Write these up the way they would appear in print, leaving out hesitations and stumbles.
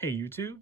Hey YouTube,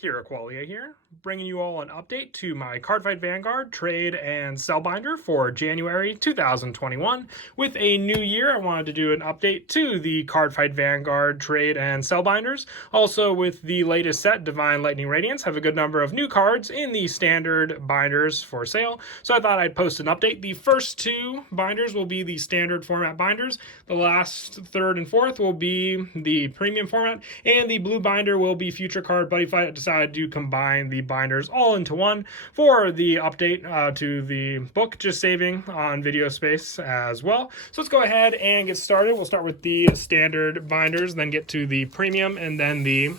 Kira Qualia here, bringing you all an update to my Cardfight Vanguard trade and sell binder for January 2021. With a new year, I wanted to do an update to the Cardfight Vanguard trade and sell binders. Also, with the latest set, Divine Lightning Radiance, have a good number of new cards in the standard binders for sale. So I thought I'd post an update. The first two binders will be the standard format binders. The last, third, and fourth will be the premium format, and the blue binder will be Future Card Buddy Fight. I decided to combine the binders all into one for the update to the book, just saving on video space as well. So let's go ahead and get started. We'll start with the standard binders, then get to the premium, and then the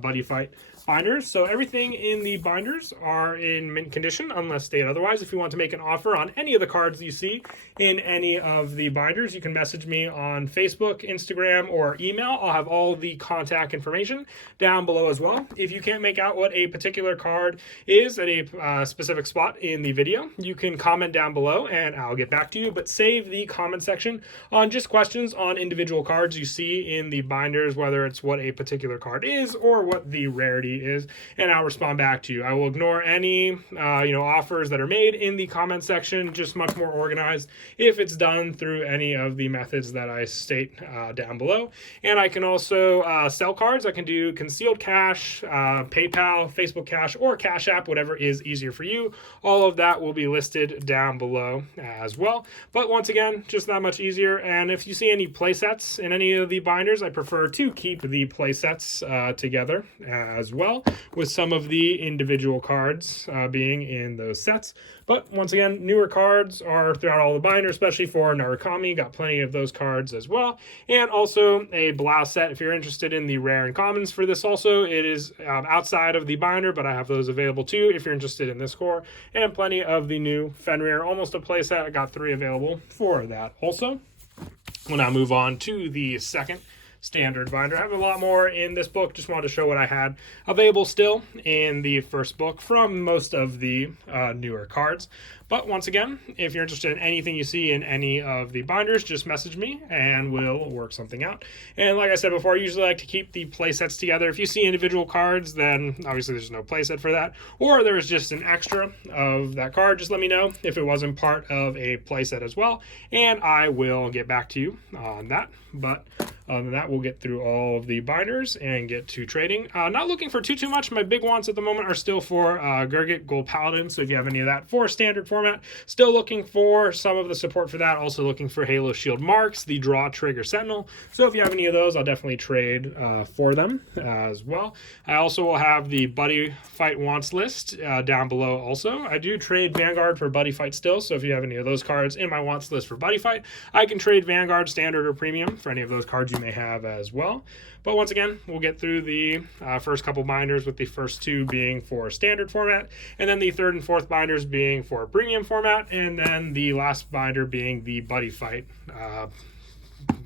Buddy Fight binders. So everything in the binders are in mint condition unless stated otherwise. If you want to make an offer on any of the cards you see in any of the binders, you can message me on Facebook, Instagram, or email. I'll have all the contact information down below as well. If you can't make out what a particular card is at a specific spot in the video, you can comment down below and I'll get back to you, but save the comment section on just questions on individual cards you see in the binders, whether it's what a particular card is or what the rarity is, and I'll respond back to you. I will ignore any offers that are made in the comment section, just much more organized if it's done through any of the methods that I state down below. And I can also sell cards. I can do concealed cash, PayPal, Facebook Cash, or Cash App, whatever is easier for you. All of that will be listed down below as well. But once again, just that much easier. And if you see any play sets in any of the binders, I prefer to keep the play sets together as well, with some of the individual cards being in those sets. But once again, newer cards are throughout all the binders, especially for Narukami. Got plenty of those cards as well. And also a Blouse set if you're interested in the rare and commons for this also. It is outside of the binder, but I have those available too if you're interested in this core. And plenty of the new Fenrir, almost a play set. I got 3 available for that also. We'll now move on to the second standard binder. I have a lot more in this book. Just wanted to show what I had available still in the first book from most of the newer cards. But once again, if you're interested in anything you see in any of the binders, just message me and we'll work something out. And like I said before, I usually like to keep the play sets together. If you see individual cards, then obviously there's no play set for that. Or there's just an extra of that card, just let me know if it wasn't part of a play set as well, and I will get back to you on that. But other than that, we'll get through all of the binders and get to trading. Not looking for too much. My big wants at the moment are still for Gurgit Gold Paladin, so if you have any of that for standard format, still looking for some of the support for that. Also looking for Halo Shield Marks, the Draw Trigger Sentinel. So if you have any of those, I'll definitely trade for them as well. I also will have the Buddy Fight wants list down below also. I do trade Vanguard for Buddy Fight still, so if you have any of those cards in my wants list for Buddy Fight, I can trade Vanguard standard or premium for any of those cards you may have as well. But once again, we'll get through the first couple binders, with the first 2 being for standard format, and then the third and fourth binders being for premium format, and then the last binder being the Buddy Fight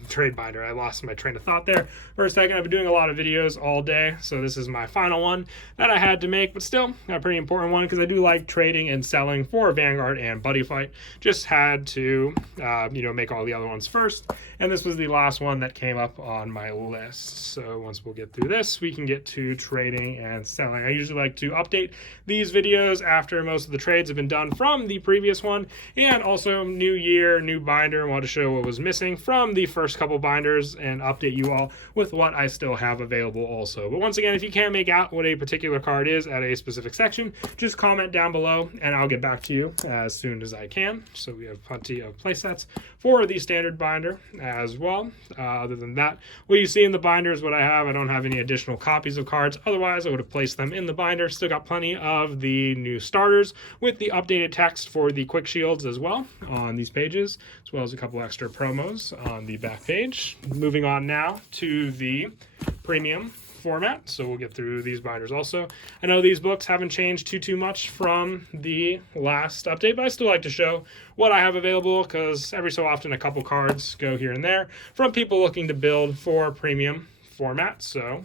trade binder. I lost my train of thought there for a second. I've been doing a lot of videos all day, so this is my final one that I had to make, but still a pretty important one because I do like trading and selling for Vanguard and Buddy Fight. Just had to make all the other ones first, and this was the last one that came up on my list. So once we'll get through this, we can get to trading and selling. I usually like to update these videos after most of the trades have been done from the previous one, and also new year, new binder. I wanted to show what was missing from the first couple binders and update you all with what I still have available also. But once again, if you can't make out what a particular card is at a specific section, just comment down below and I'll get back to you as soon as I can. So we have plenty of play sets for the standard binder as well. Other than that, what you see in the binder is what I have. I don't have any additional copies of cards. Otherwise, I would have placed them in the binder. Still got plenty of the new starters with the updated text for the quick shields as well on these pages, as well as a couple extra promos on the back page. Moving on now to the premium format, so we'll get through these binders also. I know these books haven't changed too much from the last update, but I still like to show what I have available because every so often a couple cards go here and there from people looking to build for premium format. So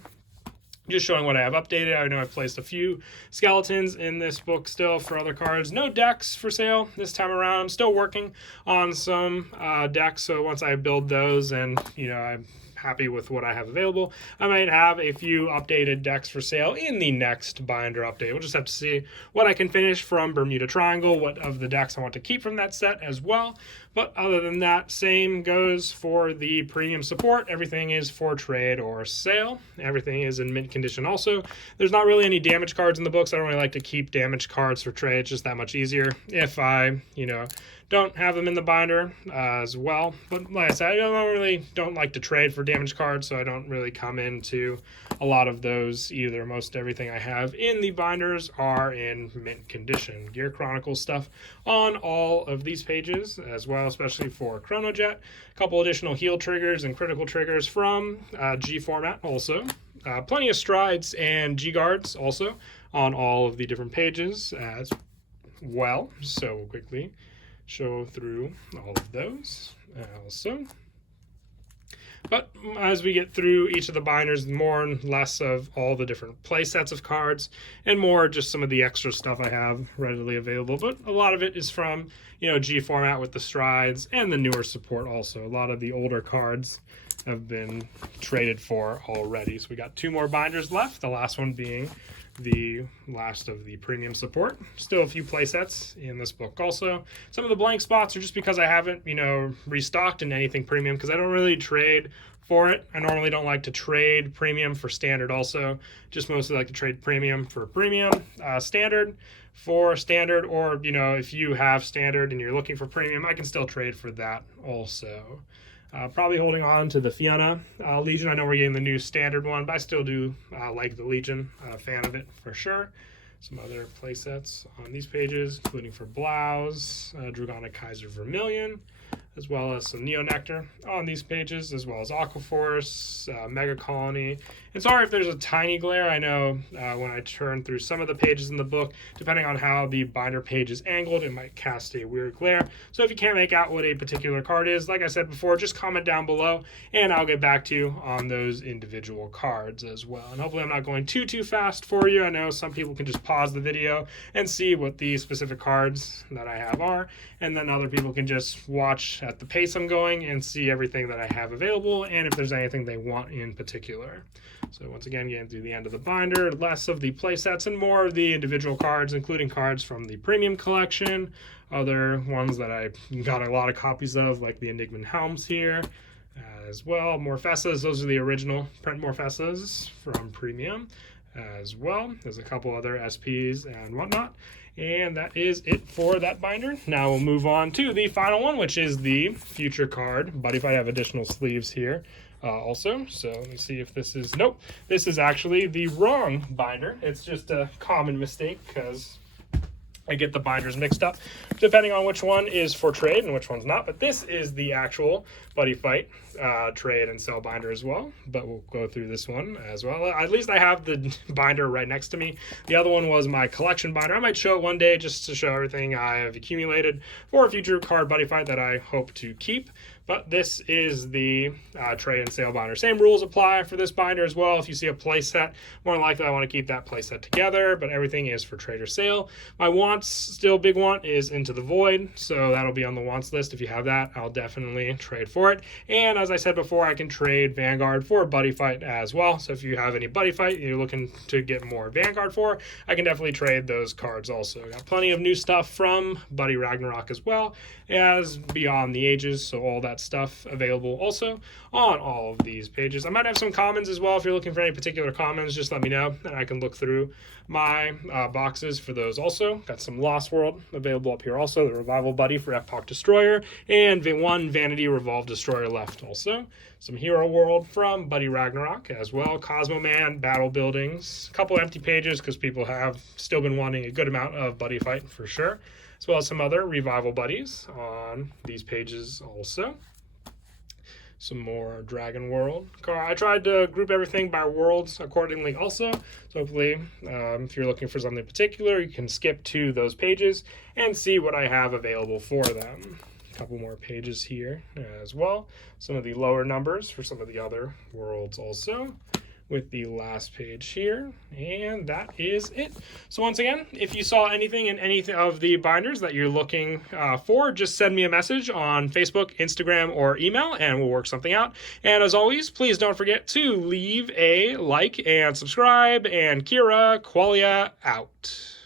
just showing what I have updated. I know I've placed a few skeletons in this book still for other cards. No decks for sale this time around. I'm still working on some decks, so once I build those and I happy with what I have available. I might have a few updated decks for sale in the next binder update. We'll just have to see what I can finish from Bermuda Triangle, what of the decks I want to keep from that set as well. But other than that, same goes for the premium support. Everything is for trade or sale. Everything is in mint condition also. There's not really any damage cards in the books. I don't really like to keep damage cards for trade. It's just that much easier if I, don't have them in the binder as well. But like I said, I don't like to trade for damage cards, so I don't really come into a lot of those either. Most everything I have in the binders are in mint condition. Gear Chronicle stuff on all of these pages as well, especially for Chronojet. A couple additional heal triggers and critical triggers from G format also. Plenty of strides and G guards also on all of the different pages as well. So we'll quickly show through all of those also. But as we get through each of the binders, more and less of all the different play sets of cards and more just some of the extra stuff I have readily available. But a lot of it is from, G format with the strides and the newer support also. A lot of the older cards have been traded for already. So we got 2 more binders left, the last one being the last of the premium support. Still a few play sets in this book also. Some of the blank spots are just because I haven't, restocked in anything premium because I don't really trade for it. I normally don't like to trade premium for standard also. Just mostly like to trade premium for premium, standard for standard, or, if you have standard and you're looking for premium, I can still trade for that also. Probably holding on to the Fiona Legion. I know we're getting the new standard one, but I still do like the Legion. A fan of it for sure. Some other play sets on these pages, including for Blouse, Dragonic Kaiser Vermilion, as well as some Neo Nectar on these pages, as well as Aquaforce, Mega Colony. And sorry if there's a tiny glare. I know when I turn through some of the pages in the book, depending on how the binder page is angled, it might cast a weird glare. So if you can't make out what a particular card is, like I said before, just comment down below and I'll get back to you on those individual cards as well. And hopefully I'm not going too fast for you. I know some people can just pause the video and see what the specific cards that I have are, and then other people can just watch at the pace I'm going and see everything that I have available and if there's anything they want in particular. So once again, getting through the end of the binder, less of the play sets and more of the individual cards, including cards from the premium collection, other ones that I got a lot of copies of, like the Enigman Helms here, as well. Morfessas, those are the original print Morfessas from premium as well. There's a couple other SPs and whatnot. And that is it for that binder. Now we'll move on to the final one, which is the future card. But if I have additional sleeves here also. So let me see if this is, nope, this is actually the wrong binder. It's just a common mistake because I get the binders mixed up depending on which one is for trade and which one's not. But this is the actual Buddy Fight trade and sell binder as well. But we'll go through this one as well. At least I have the binder right next to me. The other one was my collection binder. I might show it one day just to show everything I have accumulated for a future card Buddy Fight that I hope to keep. But this is the trade and sale binder. Same rules apply for this binder as well. If you see a play set, more than likely I want to keep that play set together, but everything is for trade or sale. My wants, still big want, is Into the Void, so that'll be on the wants list. If you have that, I'll definitely trade for it. And as I said before, I can trade Vanguard for Buddy Fight as well. So if you have any Buddy Fight you're looking to get more Vanguard for, I can definitely trade those cards also. Got plenty of new stuff from Buddy Ragnarok as well as Beyond the Ages, so all that stuff available also on all of these pages. I might have some commons as well. If you're looking for any particular commons, just let me know and I can look through my boxes for those also. Got some Lost World available up here also, the Revival Buddy for Epoch Destroyer, and one Vanity Revolve Destroyer left also. Some Hero World from Buddy Ragnarok as well. Cosmo Man, Battle Buildings, a couple empty pages because people have still been wanting a good amount of Buddy Fight for sure, as well as some other Revival Buddies on these pages also. Some more Dragon World. I tried to group everything by worlds accordingly also, so hopefully if you're looking for something particular, you can skip to those pages and see what I have available for them. A couple more pages here as well. Some of the lower numbers for some of the other worlds also. with the last page here, and that is it. So once again, if you saw anything in any of the binders that you're looking for, just send me a message on Facebook, Instagram, or email, and we'll work something out. And as always, please don't forget to leave a like and subscribe, and Kira Qualia out.